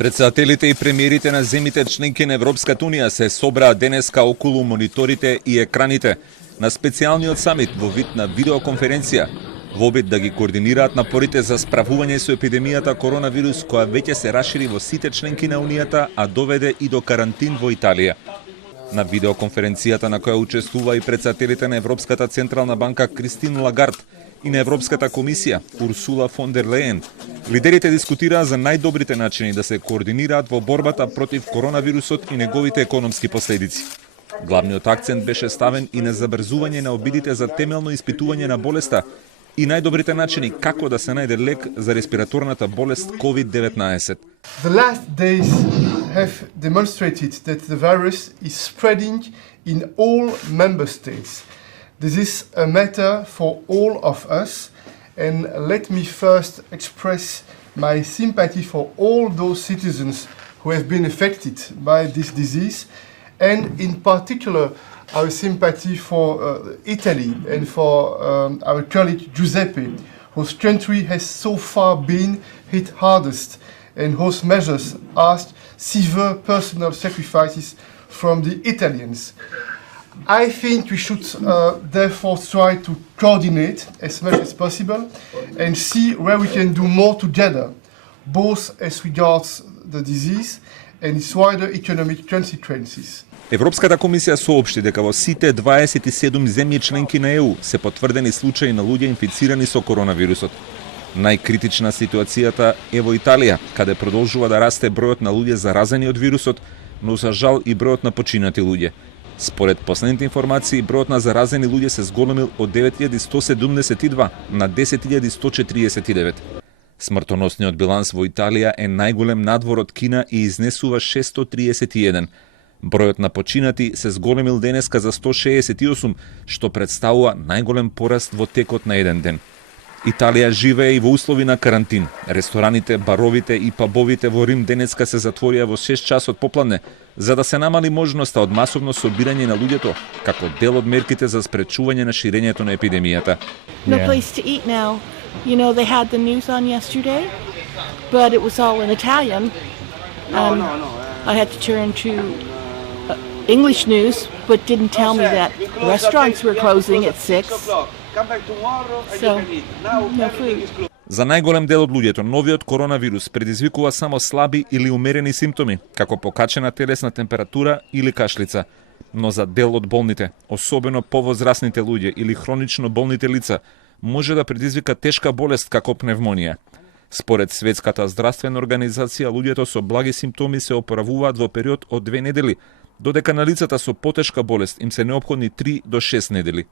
Председателите и премиерите на земјите членки на Европската Унија се собраа денеска околу мониторите и екраните на специјалниот самит во вид на видеоконференција, во обид да ги координираат напорите за справување со епидемијата коронавирус која веќе се расшири во сите членки на Унијата, а доведе и до карантин во Италија. На видеоконференцијата на која учествува и председателите на Европската централна банка Кристин Лагард и на Европската комисија Урсула фон дер Лејен, лидерите дискутираа за најдобрите начини да се координираат во борбата против коронавирусот и неговите економски последици. Главниот акцент беше ставен и на забрзување на обидите за темелно испитување на болеста и најдобрите начини како да се најде лек за респираторната болест COVID-19. The last days have demonstrated that the virus is spreading in all member states. This is a matter for all of us, and let me first express my sympathy for all those citizens who have been affected by this disease, and in particular our sympathy for Italy and for our colleague Giuseppe, whose country has so far been hit hardest and whose measures asked severe personal sacrifices from the Italians. I think we should therefore try to coordinate as much as possible and see where we can do more together, both as regards the disease and its wider economic consequences. Европската комисија соопшти дека во сите 27 земји членки на ЕУ се потврдени случаи на луѓе инфицирани со коронавирусот. Најкритична ситуацијата е во Италија, каде продолжува да расте бројот на луѓе заразени од вирусот, но за жал и бројот на починати луѓе. Според последните информации, бројот на заразени луѓе се зголемил од 9172 на 10149. Смртоносниот биланс во Италија е најголем надвор од Кина и изнесува 631. Бројот на починати се зголемил денеска за 168, што представува најголем пораст во текот на еден ден. Италија живее и во услови на карантин. Рестораните, баровите и пабовите во Рим денеска се затворија во 6 часот попладне, за да се намали можноста од масовно собирање на луѓето, како дел од мерките за спречување на ширењето на епидемијата. No place to eat now. You know, they had the news on yesterday, but it was all in Italian. I had to turn to English news, but didn't tell me that restaurants were closing at 6. So, no food. За најголем дел од луѓето, новиот коронавирус предизвикува само слаби или умерени симптоми, како покачена телесна температура или кашлица. Но за дел од болните, особено повозрасните луѓе или хронично болните лица, може да предизвика тешка болест како пневмонија. Според Светската здравствена организација, луѓето со благи симптоми се опоравуваат во период од 2 недели, додека на лицата со потешка болест им се неопходни 3 до 6 недели.